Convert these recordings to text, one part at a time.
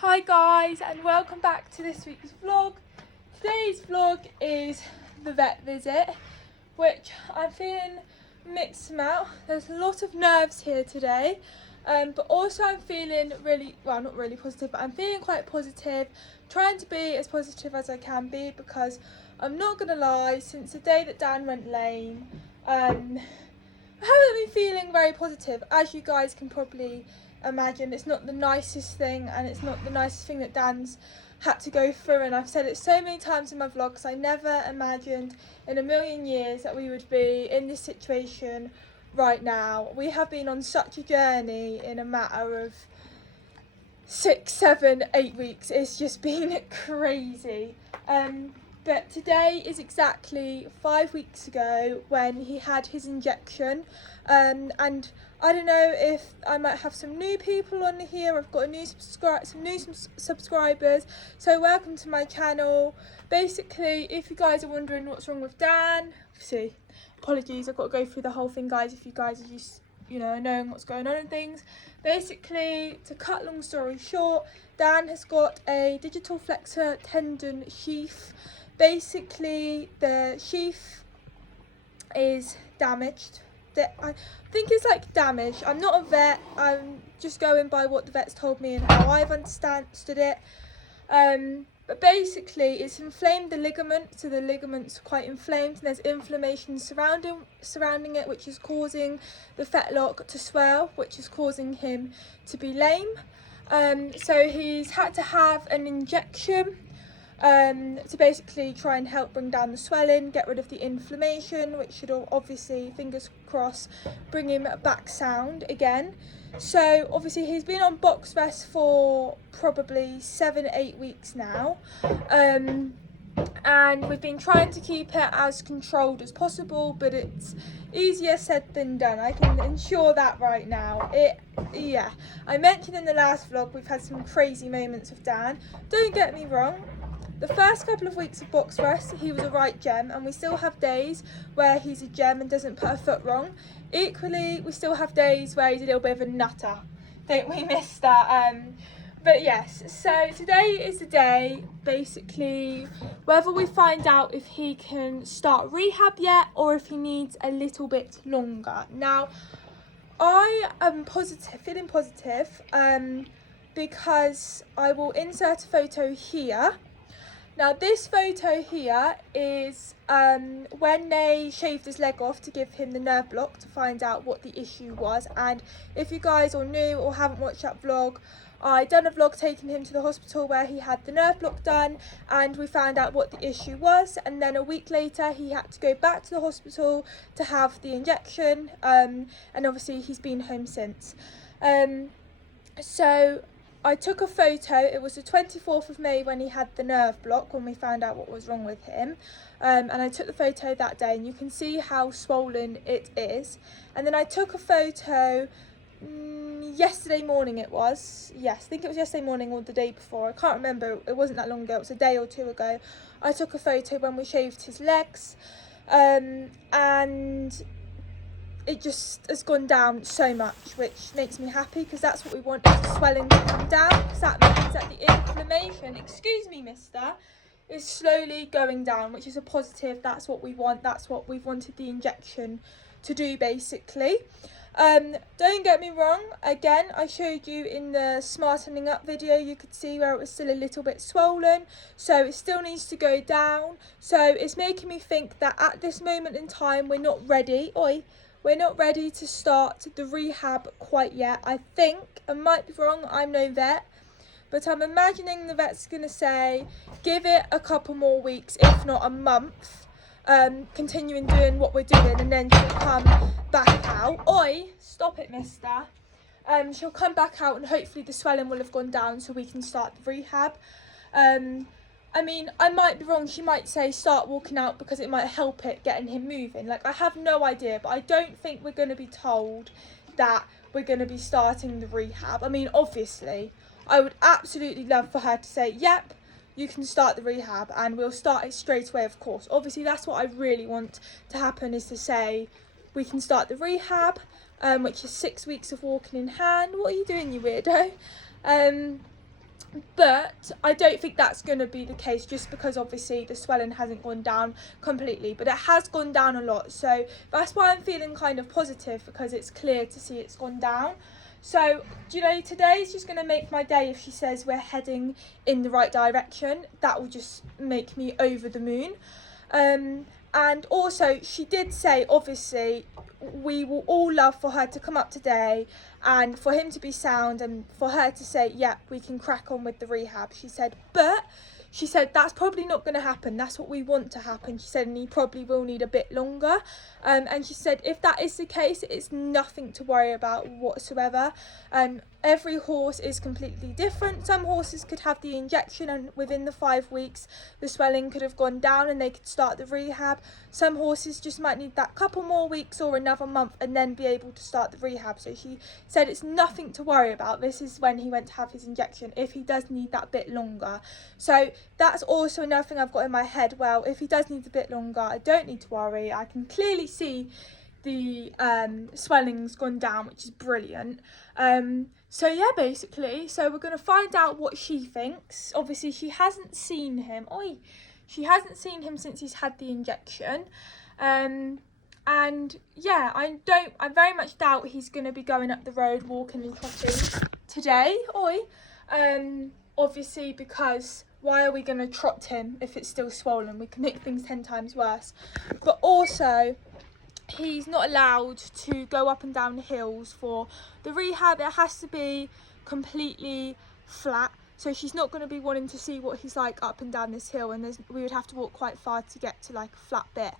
Hi guys, and welcome back to this week's vlog. Today's vlog is the vet visit, which I'm feeling mixed amount. There's a lot of nerves here today, but also I'm feeling not really positive, but I'm feeling quite positive, trying to be as positive as I can be, because I'm not gonna lie, since the day that Dan went lame, I haven't been feeling very positive, as you guys can probably imagine. It's not the nicest thing, and it's not the nicest thing that Dan's had to go through, and I've said it so many times in my vlogs. I never imagined in a million years that we would be in this situation right now. We have been on such a journey in a matter of 6, 7, 8 weeks. It's just been crazy. But today is exactly 5 weeks ago when he had his injection, and I don't know if I might have some new people on here. I've got some new subscribers, so welcome to my channel. Basically, if you guys are wondering what's wrong with Dan, see, apologies, I've got to go through the whole thing, guys, if you guys are just, knowing what's going on and things. Basically, to cut long story short, Dan has got a digital flexor tendon sheath. Basically, the sheath is damaged. I think it's like damaged. I'm not a vet. I'm just going by what the vet's told me and how I've understood it. But basically, it's inflamed the ligament, so the ligament's quite inflamed, and there's inflammation surrounding it, which is causing the fetlock to swell, which is causing him to be lame. So he's had to have an injection to basically try and help bring down the swelling, get rid of the inflammation, which should obviously, fingers crossed, bring him back sound again. So obviously he's been on box rest for probably 7, 8 weeks now, and we've been trying to keep it as controlled as possible, but it's easier said than done, I can ensure that right now. Yeah, I mentioned in the last vlog we've had some crazy moments with Dan. Don't get me wrong, the first couple of weeks of box rest he was a right gem, and we still have days where he's a gem and doesn't put a foot wrong. Equally, we still have days where he's a little bit of a nutter, don't we, mister? But yes, so today is the day, basically, whether we find out if he can start rehab yet or if he needs a little bit longer. Now, I am feeling positive, because I will insert a photo here. Now, this photo here is when they shaved his leg off to give him the nerve block to find out what the issue was. And if you guys are new or haven't watched that vlog, I done a vlog taking him to the hospital where he had the nerve block done, and we found out what the issue was. And then a week later he had to go back to the hospital to have the injection, and obviously he's been home since. So I took a photo. It was the 24th of May when he had the nerve block, when we found out what was wrong with him, and I took the photo that day, and you can see how swollen it is. And then I took a photo yesterday morning, it was, yes, I think it was yesterday morning or the day before, I can't remember, it wasn't that long ago, it was a day or two ago. I took a photo when we shaved his legs, and it just has gone down so much, which makes me happy, because that's what we want, is the swelling to come down, because that means that the inflammation, excuse me mister, is slowly going down, which is a positive. That's what we want. That's what we've wanted the injection to do, basically. Don't get me wrong, again, I showed you in the smartening up video, you could see where it was still a little bit swollen, so it still needs to go down. So it's making me think that at this moment in time we're not ready to start the rehab quite yet. I think, I might be wrong, I'm no vet, but I'm imagining the vet's going to say give it a couple more weeks, if not a month, continuing doing what we're doing, and then she'll come back out. Oi, stop it mister. She'll come back out and hopefully the swelling will have gone down so we can start the rehab. I mean, I might be wrong. She might say start walking out because it might help it getting him moving. Like, I have no idea, but I don't think we're going to be told that we're going to be starting the rehab. I mean, obviously, I would absolutely love for her to say, yep, you can start the rehab, and we'll start it straight away, of course. Obviously, that's what I really want to happen, is to say we can start the rehab, which is 6 weeks of walking in hand. What are you doing, you weirdo? But I don't think that's going to be the case, just because obviously the swelling hasn't gone down completely, but it has gone down a lot. So that's why I'm feeling kind of positive, because it's clear to see it's gone down. So, you know, today is just going to make my day. If she says we're heading in the right direction, that will just make me over the moon. And also, she did say, obviously, we will all love for her to come up today and for him to be sound and for her to say, yeah, we can crack on with the rehab. She said, but she said that's probably not going to happen. That's what we want to happen. She said, and he probably will need a bit longer. And she said, if that is the case, it's nothing to worry about whatsoever. Every horse is completely different. Some horses could have the injection and within the 5 weeks the swelling could have gone down and they could start the rehab. Some horses just might need that couple more weeks or another month and then be able to start the rehab. So she said it's nothing to worry about. This is when he went to have his injection, if he does need that bit longer. So that's also another thing I've got in my head. Well, if he does need a bit longer, I don't need to worry. I can clearly see the swelling's gone down, which is brilliant. So yeah, basically, so we're going to find out what she thinks. Obviously, she hasn't seen him. She hasn't seen him since he's had the injection. And yeah, I very much doubt he's going to be going up the road walking and trotting today. Obviously, because why are we going to trot him if it's still swollen? We can make things 10 times worse. But also, he's not allowed to go up and down hills for the rehab. It has to be completely flat. So she's not going to be wanting to see what he's like up and down this hill, and we would have to walk quite far to get to like a flat bit.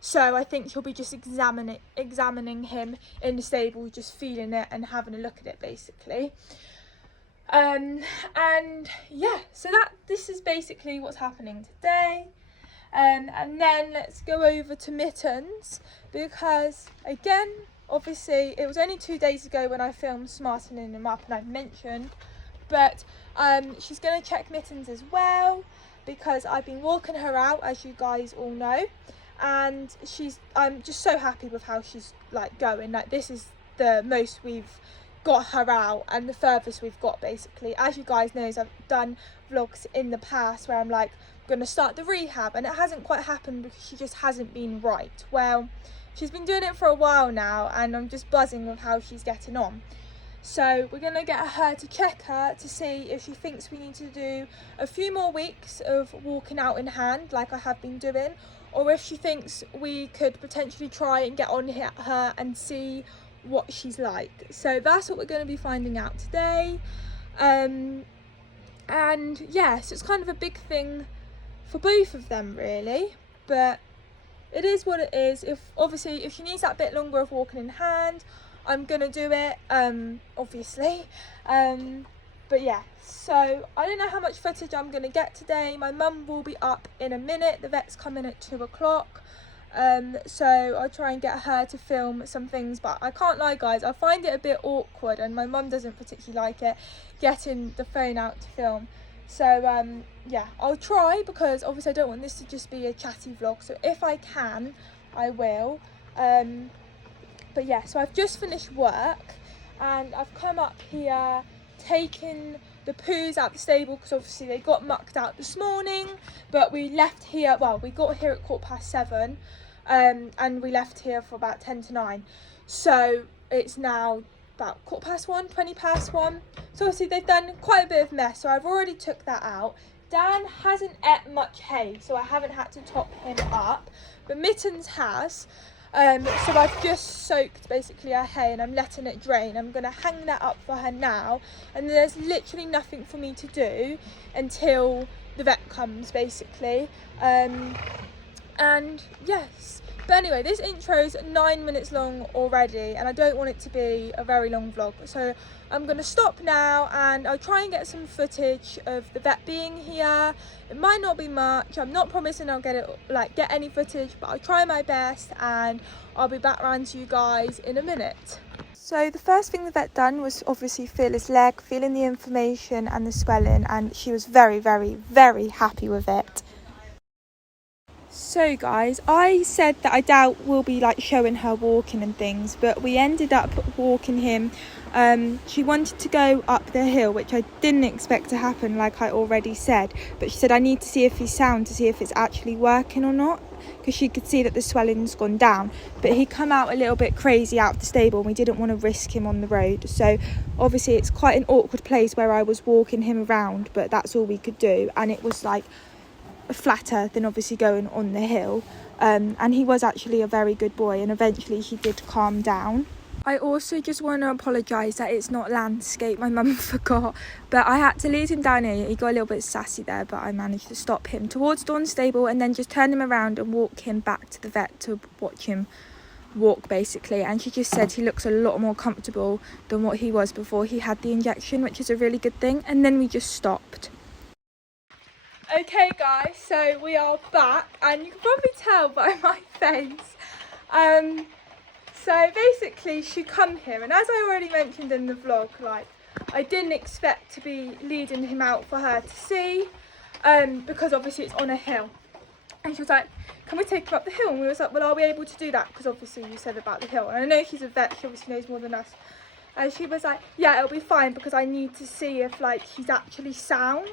So I think she'll be just examining him in the stable, just feeling it and having a look at it basically. And yeah, so this is basically what's happening today. And then let's go over to Mittens, because again, obviously it was only 2 days ago when I filmed smartening him up and I mentioned, but she's going to check Mittens as well, because I've been walking her out, as you guys all know, and I'm just so happy with how she's like going. Like, this is the most we've got her out and the furthest we've got basically. As you guys know, I've done vlogs in the past where I'm like, going to start the rehab, and it hasn't quite happened because she just hasn't been right. Well, she's been doing it for a while now and I'm just buzzing with how she's getting on. So we're going to get her to check her to see if she thinks we need to do a few more weeks of walking out in hand like I have been doing, or if she thinks we could potentially try and get on her and see what she's like. So that's what we're going to be finding out today. And yeah, so it's kind of a big thing for both of them really, but it is what it is. If she needs that bit longer of walking in hand, I'm gonna do it, obviously. But yeah, so I don't know how much footage I'm gonna get today. My mum will be up in a minute. The vet's coming at 2 o'clock. So I'll try and get her to film some things, but I can't lie guys, I find it a bit awkward, and my mum doesn't particularly like it, getting the phone out to film. So yeah, I'll try, because obviously I don't want this to just be a chatty vlog, so if I can, I will. But yeah, so I've just finished work and I've come up here, taken the poos out the stable, because obviously they got mucked out this morning, but we left here, well, we got here at 7:15, and we left here for about 10 to 9. So it's now about 1:15, 20 past 1. So obviously they've done quite a bit of mess, so I've already took that out. Dan hasn't ate much hay, so I haven't had to top him up, but Mittens has. So I've just soaked basically her hay and I'm letting it drain. I'm going to hang that up for her now, and there's literally nothing for me to do until the vet comes basically. And yes, but anyway, this intro's 9 minutes long already and I don't want it to be a very long vlog, so I'm going to stop now and I'll try and get some footage of the vet being here. It might not be much, I'm not promising I'll get any footage, but I'll try my best and I'll be back around to you guys in a minute. So the first thing the vet done was obviously feel his leg, feeling the inflammation and the swelling, and she was very, very, very happy with it. So So guys, I said that I doubt we'll be like showing her walking and things, but we ended up walking him. She wanted to go up the hill, which I didn't expect to happen, like I already said, but she said I need to see if he's sound to see if it's actually working or not, because she could see that the swelling's gone down. But he come out a little bit crazy out of the stable and we didn't want to risk him on the road, so obviously it's quite an awkward place where I was walking him around, but that's all we could do, and it was like flatter than obviously going on the hill, and he was actually a very good boy, and eventually he did calm down. I also just want to apologise that it's not landscape, my mum forgot, but I had to lead him down here. He got a little bit sassy there, but I managed to stop him towards Dawn's stable and then just turn him around and walk him back to the vet to watch him walk basically. And she just said he looks a lot more comfortable than what he was before he had the injection, which is a really good thing. And then we just stopped. Okay guys, so we are back, and you can probably tell by my face. So basically she come here, and as I already mentioned in the vlog, like I didn't expect to be leading him out for her to see, because obviously it's on a hill. And she was like, can we take him up the hill? And we was like, well, are we able to do that? Because obviously you said about the hill. And I know she's a vet, she obviously knows more than us. And she was like, yeah, it'll be fine because I need to see if like he's actually sound.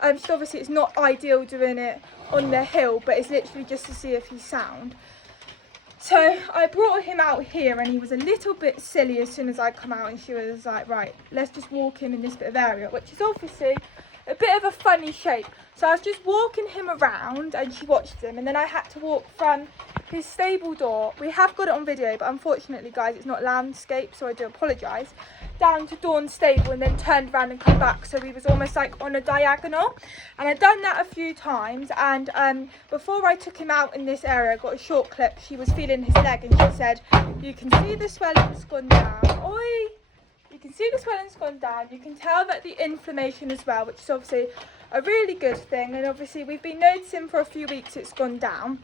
So obviously it's not ideal doing it on the hill, but it's literally just to see if he's sound. So I brought him out here, and he was a little bit silly as soon as I come out, and she was like, right, let's just walk him in this bit of area, which is obviously a bit of a funny shape. So I was just walking him around and she watched him, and then I had to walk from his stable door. We have got it on video, but unfortunately guys, it's not landscape, so I do apologise. Down to Dawn's stable and then turned around and come back, so he was almost like on a diagonal. And I'd done that a few times, and before I took him out in this area, I got a short clip. She was feeling his leg and she said, you can see the swelling's gone down. Oi! You can see the swelling's gone down. You can tell that the inflammation as well, which is obviously a really good thing, and obviously we've been noticing for a few weeks it's gone down.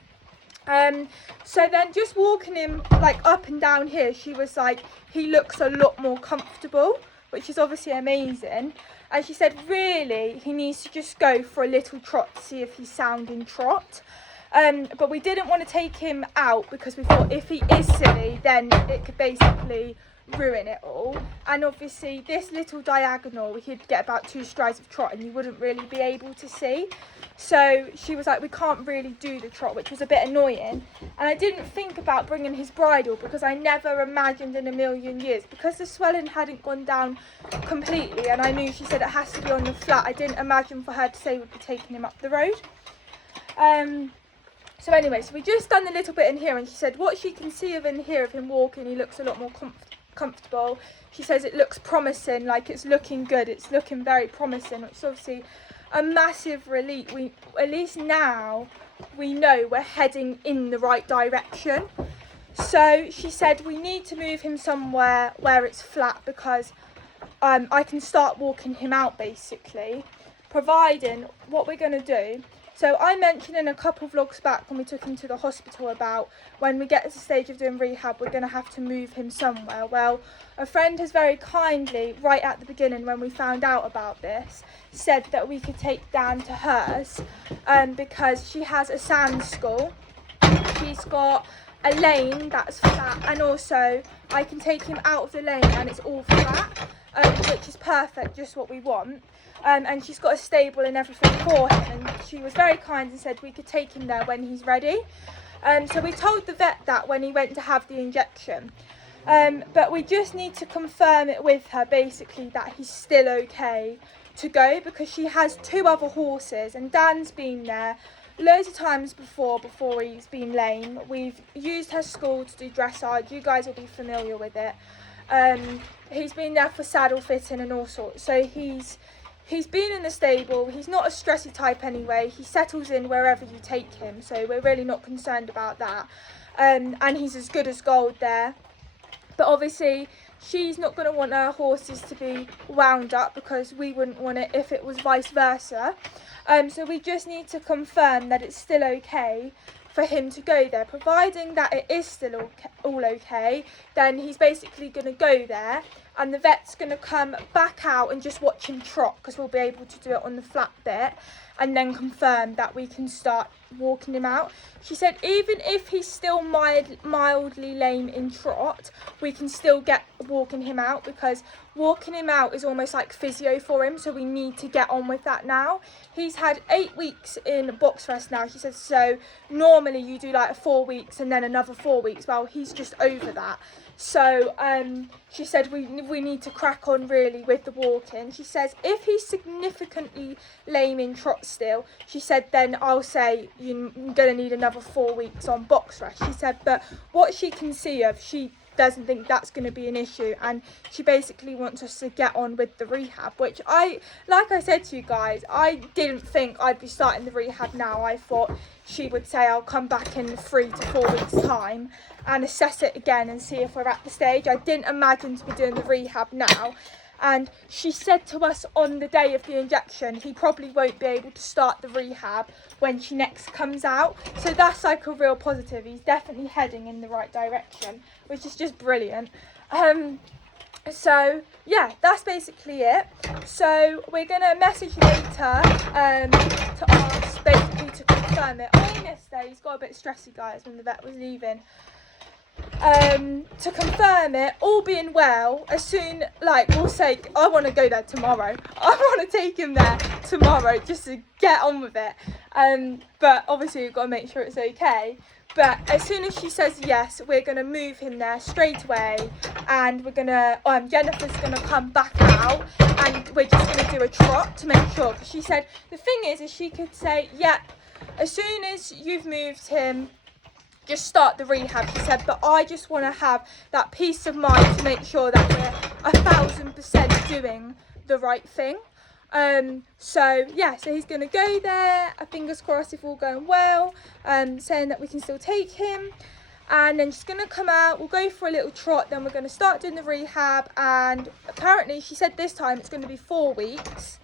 So then just walking him like up and down here, she was like, he looks a lot more comfortable, which is obviously amazing. And she said really he needs to just go for a little trot to see if he's sounding trot. But we didn't want to take him out because we thought if he is silly then it could basically ruin it all. And obviously this little diagonal, we could get about 2 strides of trot and you wouldn't really be able to see. So she was like, we can't really do the trot, which was a bit annoying. And I didn't think about bringing his bridle because I never imagined in a million years, because the swelling hadn't gone down completely and I knew she said it has to be on the flat, I didn't imagine for her to say we'd be taking him up the road. So anyway, so we just done a little bit in here, and she said what she can see of in here of him walking, he looks a lot more comfortable. She says it looks promising, like it's looking good, it's looking very promising, which is obviously a massive relief. We at least now we know we're heading in the right direction. So she said we need to move him somewhere where it's flat, because I can start walking him out basically, providing what we're going to do. So I mentioned in a couple vlogs back when we took him to the hospital about when we get to the stage of doing rehab, we're going to have to move him somewhere. Well, a friend has very kindly, right at the beginning when we found out about this, said that we could take Dan to hers, because she has a sand school. She's got a lane that's flat, and also I can take him out of the lane and it's all flat, which is perfect, just what we want. And she's got a stable and everything for him, and she was very kind and said we could take him there when he's ready. So we told the vet that when he went to have the injection, but we just need to confirm it with her basically that he's still okay to go, because she has 2 other horses and Dan's been there loads of times before he's been lame. We've used her school to do dressage, you guys will be familiar with it. He's been there for saddle fitting and all sorts, so he's been in the stable. He's not a stressy type anyway. He settles in wherever you take him, so we're really not concerned about that. And he's as good as gold there. But obviously she's not going to want her horses to be wound up, because we wouldn't want it if it was vice versa. So we just need to confirm that it's still okay for him to go there. Providing that it is still all okay, then he's basically going to go there, and the vet's going to come back out and just watch him trot, because we'll be able to do it on the flat bit, and then confirm that we can start walking him out. She said even if he's still mildly lame in trot, we can still get walking him out, because walking him out is almost like physio for him, so we need to get on with that now. He's had 8 weeks in box rest now, she said, so normally you do like 4 weeks and then another 4 weeks. Well, he's just over that. So she said we need to crack on really with the walking. She says if he's significantly lame in trot still, she said then I'll say you're going to need another 4 weeks on box rest. She said, but what she can see of, she doesn't think that's going to be an issue, and she basically wants us to get on with the rehab, which like I said to you guys, I didn't think I'd be starting the rehab now. I thought she would say I'll come back in 3 to 4 weeks time and assess it again and see if we're at the stage. I didn't imagine to be doing the rehab now. And she said to us on the day of the injection, he probably won't be able to start the rehab when she next comes out. So that's like a real positive. He's definitely heading in the right direction, which is just brilliant. So yeah, that's basically it. So we're going to message later to ask basically to confirm it. On yesterday, he's got a bit stressy, guys, when the vet was leaving. To confirm it, all being well, as soon, like, we'll say, I want to go there tomorrow. I want to take him there tomorrow just to get on with it. But obviously we've got to make sure it's okay. But as soon as she says yes, we're going to move him there straight away, and we're going to, Jennifer's going to come back out, and we're just going to do a trot to make sure. Because she said, the thing is she could say, yep, as soon as you've moved him, just start the rehab, she said, but I just want to have that peace of mind to make sure that we're 1000% doing the right thing. So yeah, so he's going to go there, fingers crossed if all going well, saying that we can still take him, and then she's going to come out, we'll go for a little trot, then we're going to start doing the rehab, and apparently she said this time it's going to be 4 weeks.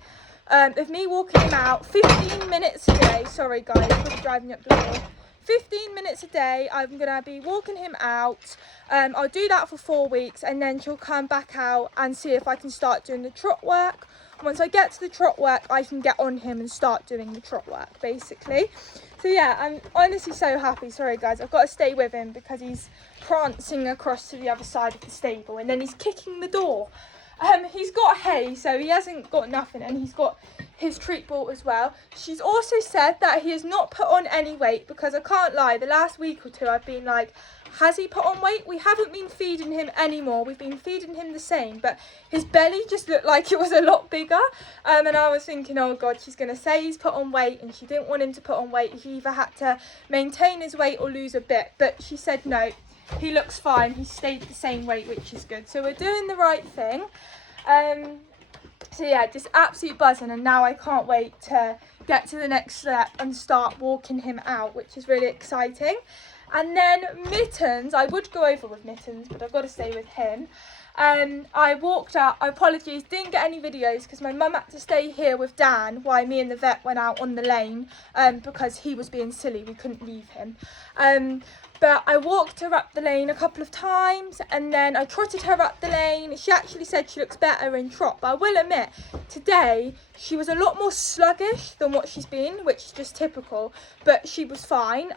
Of me walking him out 15 minutes a day, sorry guys, I'm probably driving up the road. 15 minutes a day, I'm going to be walking him out. I'll do that for 4 weeks, and then she'll come back out and see if I can start doing the trot work. Once I get to the trot work, I can get on him and start doing the trot work, basically. So yeah, I'm honestly so happy. Sorry guys, I've got to stay with him because he's prancing across to the other side of the stable, and then he's kicking the door. He's got hay, so he hasn't got nothing, and he's got his treat ball as well. She's also said that he has not put on any weight, because I can't lie, the last week or two I've been like, has he put on weight? We haven't been feeding him anymore. We've been feeding him the same, but his belly just looked like it was a lot bigger. And I was thinking, oh God, she's going to say he's put on weight, and she didn't want him to put on weight. He either had to maintain his weight or lose a bit, but she said no, he looks fine. He stayed the same weight, which is good. So we're doing the right thing. So yeah, just absolute buzzing, and now I can't wait to get to the next step and start walking him out, which is really exciting. And then Mittens, I would go over with Mittens, but I've got to stay with him. I walked out, apologies, didn't get any videos because my mum had to stay here with Dan while me and the vet went out on the lane, because he was being silly, we couldn't leave him. But I walked her up the lane a couple of times, and then I trotted her up the lane. She actually said she looks better in trot, but I will admit, today she was a lot more sluggish than what she's been, which is just typical, but she was fine.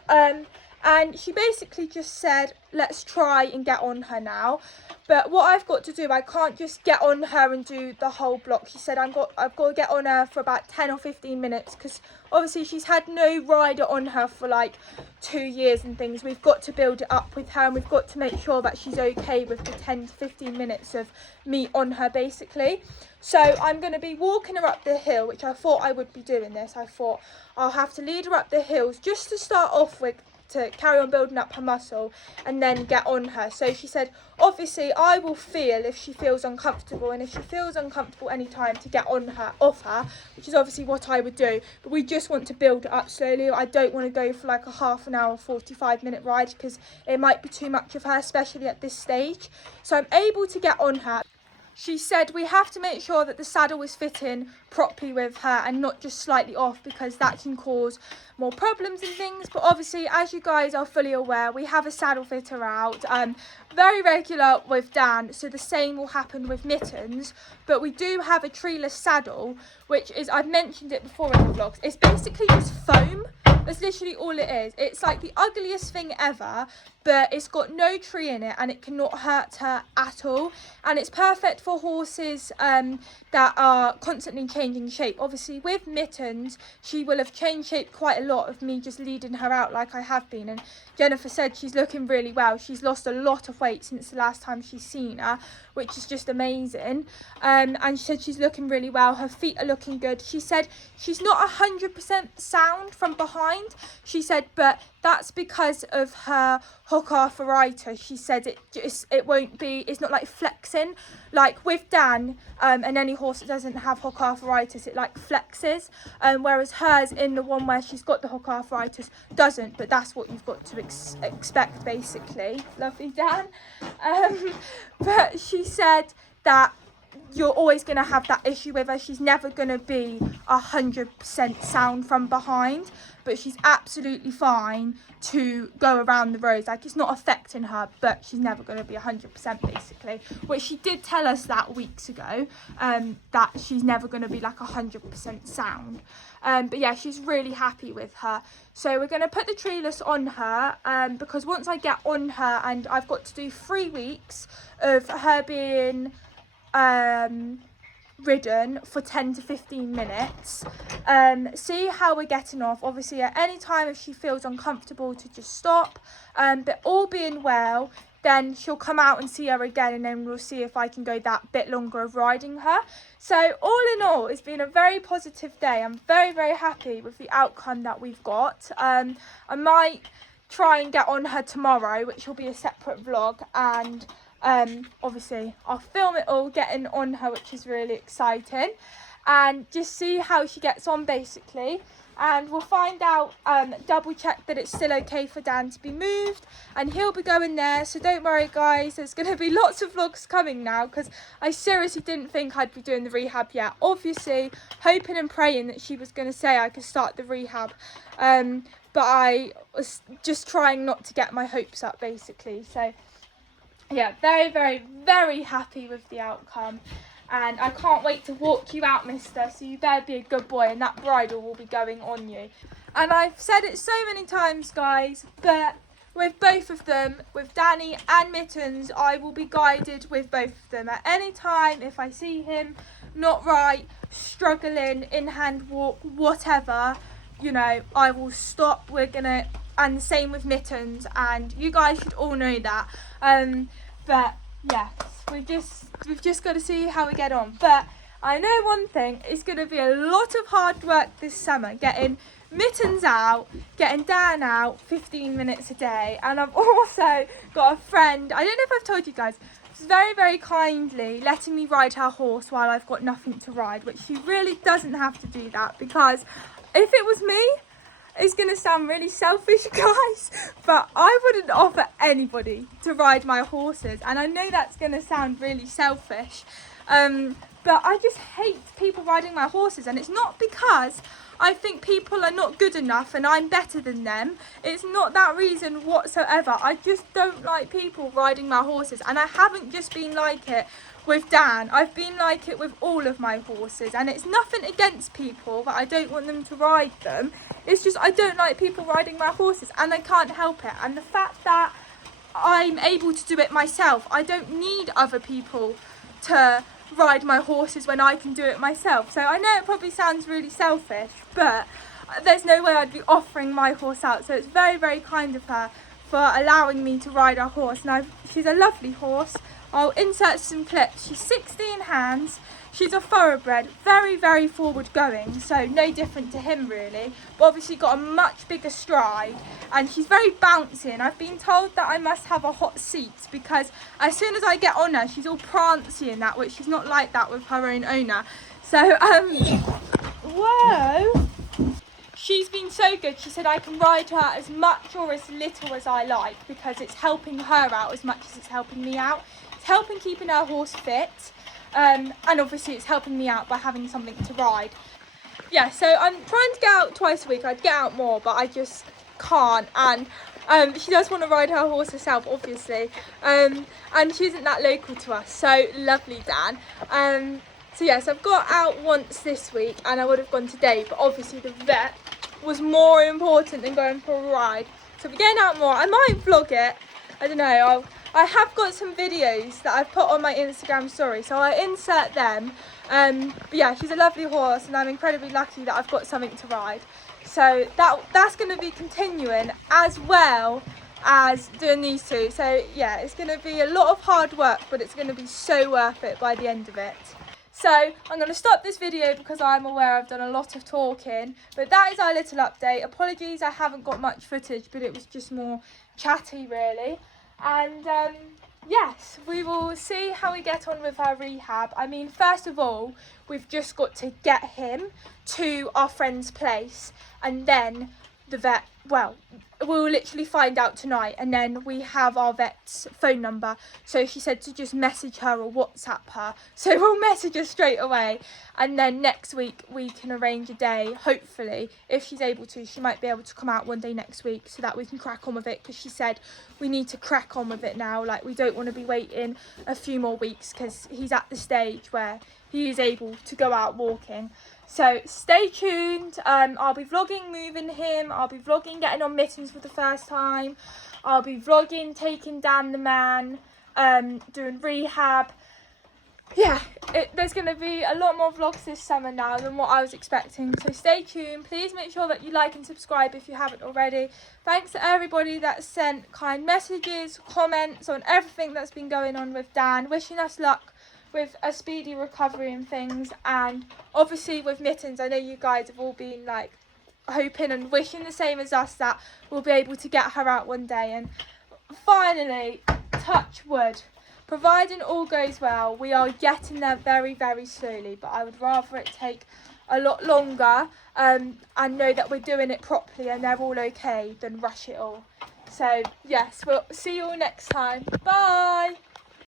And she basically just said, let's try and get on her now. But what I've got to do, I can't just get on her and do the whole block. She said I've got to get on her for about 10 or 15 minutes, because obviously she's had no rider on her for like 2 years and things. We've got to build it up with her, and we've got to make sure that she's okay with the 10 to 15 minutes of me on her, basically. So I'm going to be walking her up the hill, which I thought I would be doing this. I thought I'll have to lead her up the hills just to start off with, to carry on building up her muscle, and then get on her. So she said obviously I will feel if she feels uncomfortable, and if she feels uncomfortable anytime to get on her, off her, which is obviously what I would do. But we just want to build it up slowly. I don't want to go for like a half an hour 45-minute ride, because it might be too much of her, especially at this stage. So I'm able to get on her. she said we have to make sure that the saddle is fitting properly with her and not just slightly off, because that can cause more problems and things. But obviously, as you guys are fully aware, we have a saddle fitter out, very regular with Dan, so the same will happen with Mittens. But we do have a treeless saddle, which is, I've mentioned it before in the vlogs, it's basically just foam. That's literally all it is. It's like the ugliest thing ever, but it's got no tree in it and it cannot hurt her at all. And it's perfect for horses that are constantly changing shape. Obviously with Mittens, she will have changed shape quite a lot of me just leading her out like I have been. And Jennifer said she's looking really well. She's lost a lot of weight since the last time she's seen her, which is just amazing. And she said she's looking really well. Her feet are looking good. She said she's not 100% sound from behind. She said, but that's because of her hook arthritis. She said it won't be, it's not like flexing. Like with Dan and any horse that doesn't have hook arthritis, it like flexes. Whereas hers, in the one where she's got the hook arthritis, doesn't. But that's what you've got to expect, basically. Lovely Dan. But she said that you're always going to have that issue with her. She's never going to be 100% sound from behind, but she's absolutely fine to go around the roads. Like, it's not affecting her, but she's never going to be 100% basically, which she did tell us that weeks ago, that she's never going to be like 100% sound. But yeah, she's really happy with her. So we're going to put the treeless on her, because once I get on her, and I've got to do 3 weeks of her being ridden for 10 to 15 minutes, see how we're getting off. Obviously at any time if she feels uncomfortable to just stop, but all being well, then she'll come out and see her again, and then we'll see if I can go that bit longer of riding her. So all in all, it's been a very positive day. I'm very, very happy with the outcome that we've got. I might try and get on her tomorrow, which will be a separate vlog, and obviously I'll film it all getting on her, which is really exciting, and just see how she gets on basically. And we'll find out, double check that it's still okay for Dan to be moved, and he'll be going there. So don't worry guys, there's going to be lots of vlogs coming now, because I seriously didn't think I'd be doing the rehab yet. Obviously hoping and praying that she was going to say I could start the rehab, but I was just trying not to get my hopes up basically. So yeah, very, very, very happy with the outcome, and I can't wait to walk you out, mister, so you better be a good boy and that bridle will be going on you. And I've said it so many times guys, but with both of them, with Danny and Mittens, I will be guided with both of them. At any time if I see him not right, struggling, in hand walk, whatever, you know, I will stop. We're gonna, and the same with Mittens, and you guys should all know that. But yes, we've just got to see how we get on. But I know one thing, it's going to be a lot of hard work this summer, getting Mittens out, getting Dan out 15 minutes a day. And I've also got a friend, I don't know if I've told you guys, she's very, very kindly letting me ride her horse while I've got nothing to ride, which she really doesn't have to do that, because if it was me, it's going to sound really selfish guys, but I wouldn't offer anybody to ride my horses, and I know that's going to sound really selfish, but I just hate people riding my horses. And it's not because I think people are not good enough and I'm better than them. It's not that reason whatsoever. I just don't like people riding my horses, and I haven't just been like it with Dan. I've been like it with all of my horses, and it's nothing against people that I don't want them to ride them. It's just I don't like people riding my horses, and I can't help it. And the fact that I'm able to do it myself, I don't need other people to ride my horses when I can do it myself. So I know it probably sounds really selfish, but there's no way I'd be offering my horse out. So it's very, very kind of her for allowing me to ride her horse. And she's a lovely horse. I'll insert some clips. She's 16 hands. She's a thoroughbred, very, very forward going, so no different to him really, but obviously got a much bigger stride, and she's very bouncy, and I've been told that I must have a hot seat, because as soon as I get on her, she's all prancy and that, which she's not like that with her own owner. So, whoa! She's been so good. She said I can ride her as much or as little as I like, because it's helping her out as much as it's helping me out. It's helping keeping her horse fit. and obviously it's helping me out by having something to ride. Yeah, so I'm trying to get out twice a week. I'd get out more, but I just can't. And she does want to ride her horse herself, obviously, and she isn't that local to us, so lovely Dan. So yes, I've got out once this week and I would have gone today, but obviously the vet was more important than going for a ride. So we're getting out more. I might vlog it, I don't know. I have got some videos that I've put on my Instagram story, so I'll insert them. But yeah, she's a lovely horse and I'm incredibly lucky that I've got something to ride. So that's going to be continuing as well as doing these two. So yeah, it's going to be a lot of hard work, but it's going to be so worth it by the end of it. So I'm going to stop this video because I'm aware I've done a lot of talking, but that is our little update. Apologies I haven't got much footage, but it was just more chatty really. And yes, we will see how we get on with our rehab. I mean, first of all, we've just got to get him to our friend's place, and then the vet, well, we'll literally find out tonight, and then we have our vet's phone number. So she said to just message her or WhatsApp her. So we'll message her straight away, and then next week we can arrange a day, hopefully, if she's able to. She might be able to come out one day next week so that we can crack on with it, because she said we need to crack on with it now. Like, we don't want to be waiting a few more weeks, because he's at the stage where he is able to go out walking. So stay tuned. I'll be vlogging moving him. I'll be vlogging getting on mittens for the first time. I'll be vlogging taking Dan the man, doing rehab. Yeah, there's going to be a lot more vlogs this summer now than what I was expecting. So stay tuned. Please make sure that you like and subscribe if you haven't already. Thanks to everybody that sent kind messages, comments on everything that's been going on with Dan. Wishing us luck with a speedy recovery and things, and obviously with mittens. I know you guys have all been like hoping and wishing the same as us that we'll be able to get her out one day, and finally, touch wood, providing all goes well, we are getting there very, very slowly, but I would rather it take a lot longer and know that we're doing it properly and they're all okay than rush it all. So yes, we'll see you all next time. Bye.